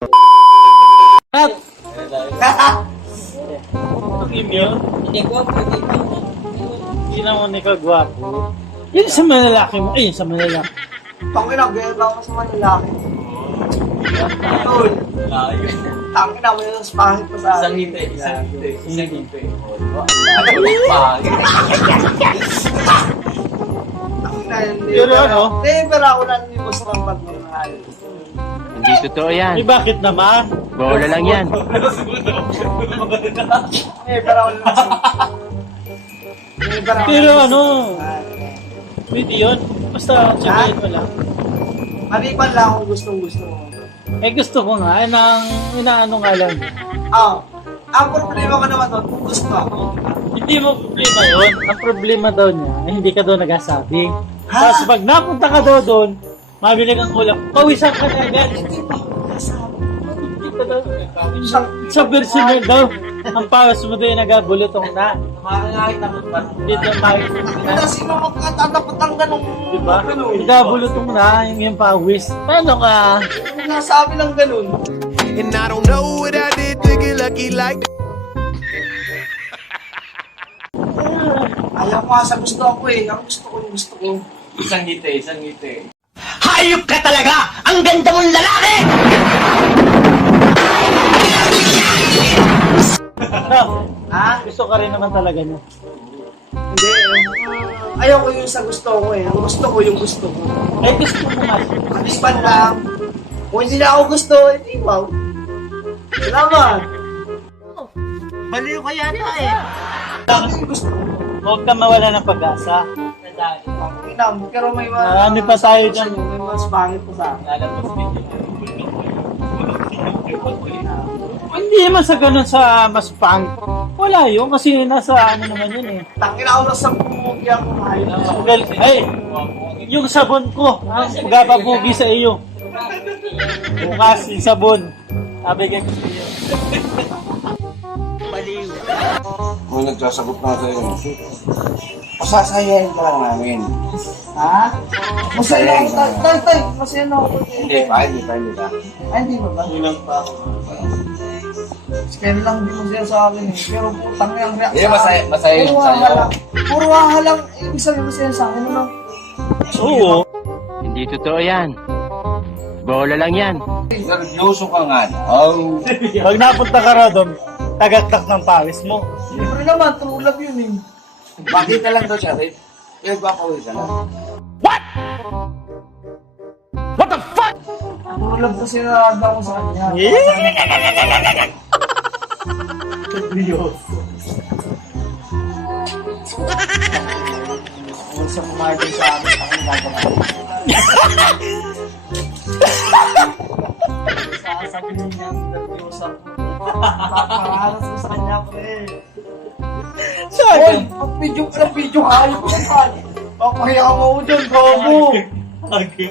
At hindi naman ikaw gwapo. Yun sa malalaki mo. Ayun sa malalaki. Tangina, ganyan lang ako sa mga lalaki. Tol. Tangina, may nang pangit pa sa akin. Isang ngiti. Tangina, hindi. Pero ano? Pero ako lang yung gusto ng pagmamahal. Hindi totoo yan. Eh bakit naman? Bola lang yan. Pero ako lang Pero ano? Pwede yun. Basta tsagayin mo lang. Maliban lang kung gustong-gusto mo. Eh gusto ko nga. Inaano nga lang. Ang problema ko naman doon, kung gusto ako. Hindi mo problema yun. Ang problema daw niya, hindi ka daw nagsasabi. Ha? Tapos pag napunta ka daw doon, mabili kang ulam, pawisan ka na agad. Hindi pa ako nasabi. Hindi ka daw. Sa version mo daw, ang pawas mo daw yung nagabulutong na. Hindi daw makikita na. Kasi sino makakatapat ang ganong Diba? ganun? Nagabulutong na yung pawis. Paano ka? Kung nasabi lang ganun. And I don't know what I did to get lucky like that. Ayaw ko nga sa gusto ako eh. Ang gusto ko yung gusto ko. Isang ngiti. Hayop ka talaga! Ang ganda mong lalaki! Ha? Gusto ka rin naman talaga niya. Hindi. Ayaw ko yung sa gusto ko eh. Ang gusto ko yung gusto ko. Eh gusto mo nga. Maliban lang. Kung hindi na ako gusto, hindi wow. Salamat. Baliw ka yata eh. Ano yung gusto ko? Huwag ka mawala ng pag-asa. Inam, pero may mga... Marami pa tayo dyan. May mas pangit pa sa akin. Hindi naman sa ganun sa mas pang. Wala yun kasi nasa ano naman yun eh. Tangin ako lang sa pumugi ako ngayon. Ay, yung sabon ko, ang gapapugi sa iyo. Bukas yung sabon. Sabi ka sa iyo. Kung nagsasagot na sa'yo, pasasayahin ka lang namin. Ha? Masaya ako. Tay, masaya na ako. Hindi pa. Ay, hindi ba ba? Ilang pa ako. Kaya lang di mo siya sa akin eh. Pero putang yung react Hindi, masaya yun sa'yo. Puro haha lang. Ibig sabihin mo siya sa akin. Ano? Oo. Hindi totoo yan. Bola lang yan. Seryoso ka nga. Oh. Pag napunta ka raw doon, tagaktak ng pawis mo. Siyempre naman, true love yun eh. Makita lang daw siya, Rin. Pinagpapawisan na. True love kasi narada ko sa kanya. Kung sa kumartin sa amin, ako nagagawa. Sasabihin niya, nervyosa ko. Papaharas ko sa kanya, pre. Hoy, mag-video ka ng video, hayop ka pa. Papahiya mo ko dyan, gogo. Lagi.